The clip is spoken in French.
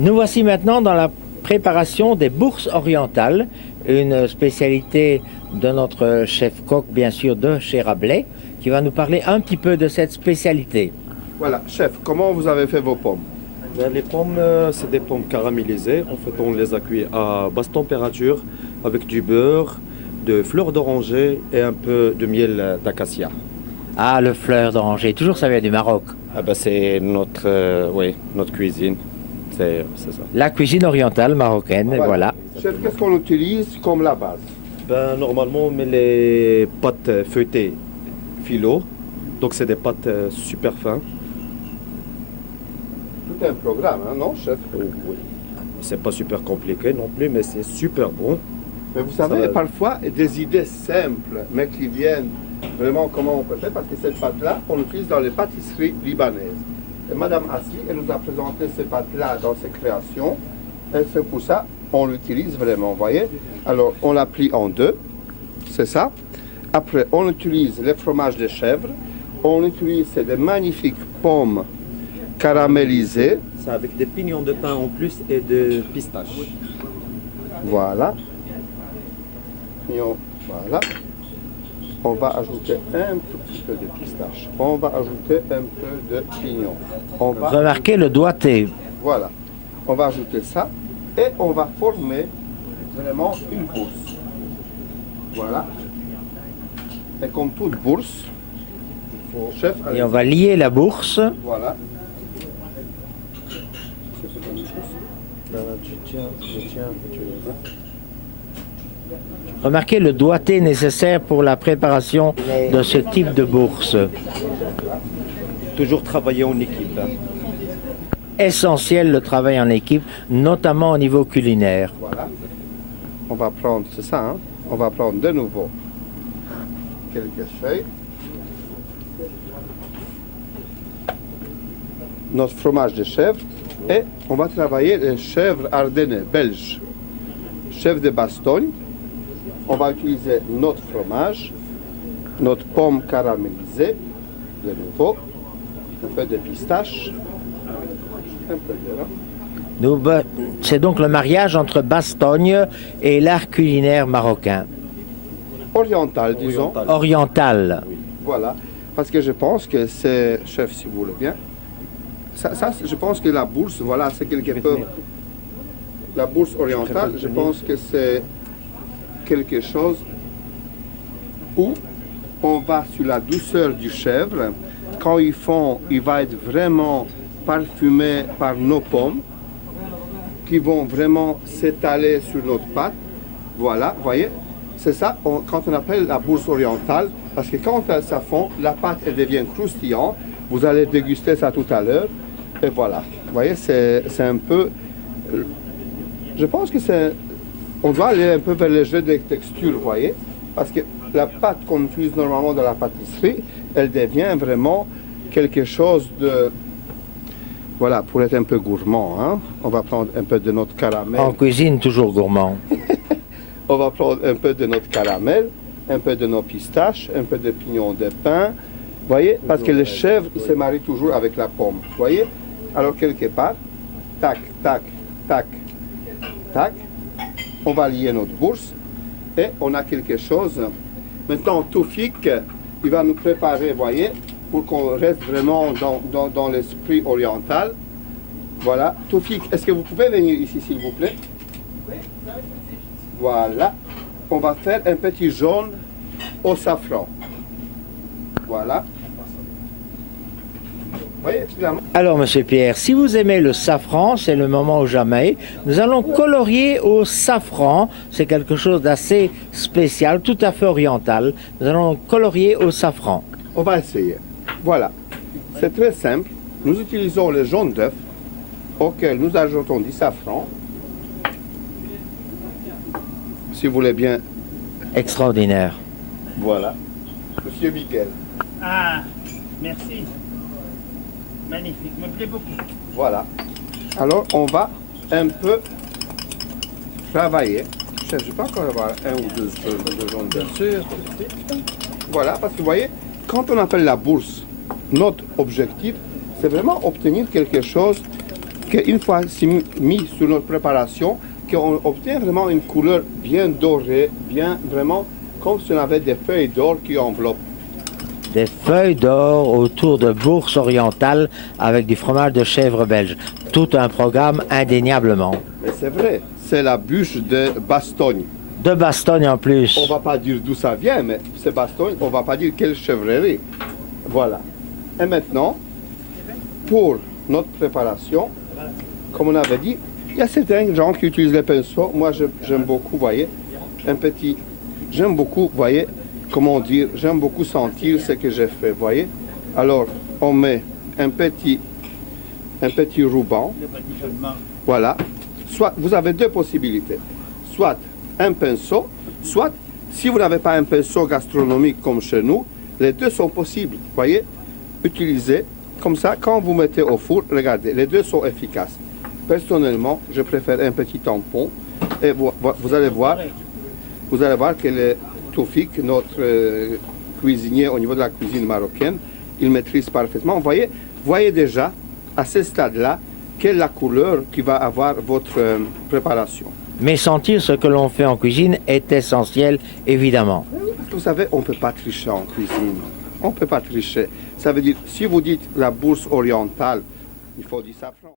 Nous voici maintenant dans la préparation des bourses orientales, une spécialité de notre chef coq, bien sûr, de chez Rabelais, qui va nous parler un petit peu de cette spécialité. Voilà, chef, comment vous avez fait vos pommes? Les pommes, c'est des pommes caramélisées. En fait, on les a cuites à basse température avec du beurre, de fleurs d'oranger et un peu de miel d'acacia. Ah, le fleur d'oranger, toujours ça vient du Maroc. Ah ben, c'est notre cuisine. C'est ça. La cuisine orientale marocaine, voilà. Chef, qu'est-ce qu'on utilise comme la base? Ben, normalement, on met les pâtes feuilletées philo. Donc, c'est des pâtes super fins. Tout un programme, hein, non, chef? Oui. C'est pas super compliqué non plus, mais c'est super bon. Mais vous savez, parfois, des idées simples, mais qui viennent vraiment comment on peut faire, parce que cette pâte-là, on l'utilise dans les pâtisseries libanaises. Et Madame Assi, elle nous a présenté ces pâtes-là dans ses créations, et c'est pour ça on l'utilise vraiment, vous voyez. Alors, on la plie en deux, c'est ça. Après, on utilise les fromages de chèvre, on utilise des magnifiques pommes caramélisées. C'est avec des pignons de pain en plus et de pistaches. Voilà. Voilà. On va ajouter un tout petit peu de pistache. On va ajouter un peu de pignon. Remarquez le doigté. Voilà. On va ajouter ça et on va former vraiment une bourse. Voilà. Et comme toute bourse, chef, Et on va lier la bourse. voilà. Remarquez le doigté nécessaire pour la préparation de ce type de bourse. Toujours travailler en équipe. Essentiel le travail en équipe, notamment au niveau culinaire. Voilà. On va prendre, c'est ça, hein? On va prendre de nouveau quelques feuilles. Notre fromage de chèvre et on va travailler les chèvres ardennais belges. Chèvre de Bastogne. On va utiliser notre fromage, notre pomme caramélisée, de nouveau, un peu de pistache, un peu de vin. C'est donc le mariage entre Bastogne et l'art culinaire marocain. Oriental, disons. Oriental. Voilà, parce que je pense que c'est, chef, si vous voulez bien, ça, je pense que la bourse, voilà, c'est quelque peu, la bourse orientale, je pense que c'est quelque chose où on va sur la douceur du chèvre. Quand il va être vraiment parfumé par nos pommes, qui vont vraiment s'étaler sur notre pâte. Voilà, vous voyez, c'est ça quand on appelle la bourse orientale, parce que quand ça fond, la pâte elle devient croustillante. Vous allez déguster ça tout à l'heure. Et voilà, vous voyez, c'est un peu, je pense que c'est, on doit aller un peu vers le jeu des textures, vous voyez, parce que la pâte qu'on utilise normalement dans la pâtisserie, elle devient vraiment quelque chose de, voilà, pour être un peu gourmand, hein. On va prendre un peu de notre caramel. En cuisine, toujours gourmand. On va prendre un peu de notre caramel, un peu de nos pistaches, un peu de pignon de pain, vous voyez, parce que le chèvre, il se marie toujours avec la pomme, vous voyez. Alors, quelque part, tac, tac, tac, tac, on va lier notre bourse et on a quelque chose. Maintenant, Toufik, il va nous préparer, vous voyez, pour qu'on reste vraiment dans l'esprit oriental. Voilà. Toufik, est-ce que vous pouvez venir ici, s'il vous plaît? Voilà. On va faire un petit jaune au safran. Voilà. Vous voyez, finalement. Alors, Monsieur Pierre, si vous aimez le safran, c'est le moment ou jamais. Nous allons colorier au safran. C'est quelque chose d'assez spécial, tout à fait oriental. Nous allons colorier au safran. On va essayer. Voilà. C'est très simple. Nous utilisons le jaune d'œuf auquel nous ajoutons du safran. Si vous voulez bien. Extraordinaire. Voilà. Monsieur Miguel. Ah, merci. Magnifique, me plaît beaucoup. Voilà. Alors, on va un peu travailler. Je ne sais pas encore avoir un ou deux de jaune d'œuf. Sûr. Voilà, parce que vous voyez, quand on appelle la bourse, notre objectif, c'est vraiment obtenir quelque chose qu'une fois mis sur notre préparation, qu'on obtient vraiment une couleur bien dorée, bien vraiment comme si on avait des feuilles d'or qui enveloppent. Des feuilles d'or autour de Bourse orientale avec du fromage de chèvre belge. Tout un programme indéniablement. Mais c'est vrai, c'est la bûche de Bastogne. De Bastogne en plus. On ne va pas dire d'où ça vient, mais c'est Bastogne, on ne va pas dire quelle chèvrerie. Voilà. Et maintenant, pour notre préparation, comme on avait dit, il y a certains gens qui utilisent les pinceaux. Moi, j'aime beaucoup, voyez, j'aime beaucoup, voyez, comment dire, j'aime beaucoup sentir ce que j'ai fait, voyez. Alors, on met un petit ruban. Voilà. Soit, vous avez deux possibilités. Soit un pinceau, soit, si vous n'avez pas un pinceau gastronomique comme chez nous, les deux sont possibles, voyez. Utilisez comme ça, quand vous mettez au four, regardez, les deux sont efficaces. Personnellement, je préfère un petit tampon et vous allez voir que le Toufik, notre cuisinier au niveau de la cuisine marocaine, il maîtrise parfaitement. Voyez déjà à ce stade-là quelle est la couleur qui va avoir votre préparation. Mais sentir ce que l'on fait en cuisine est essentiel, évidemment. Parce que vous savez, on ne peut pas tricher en cuisine. On ne peut pas tricher. Ça veut dire, si vous dites la bourse orientale, il faut du safran.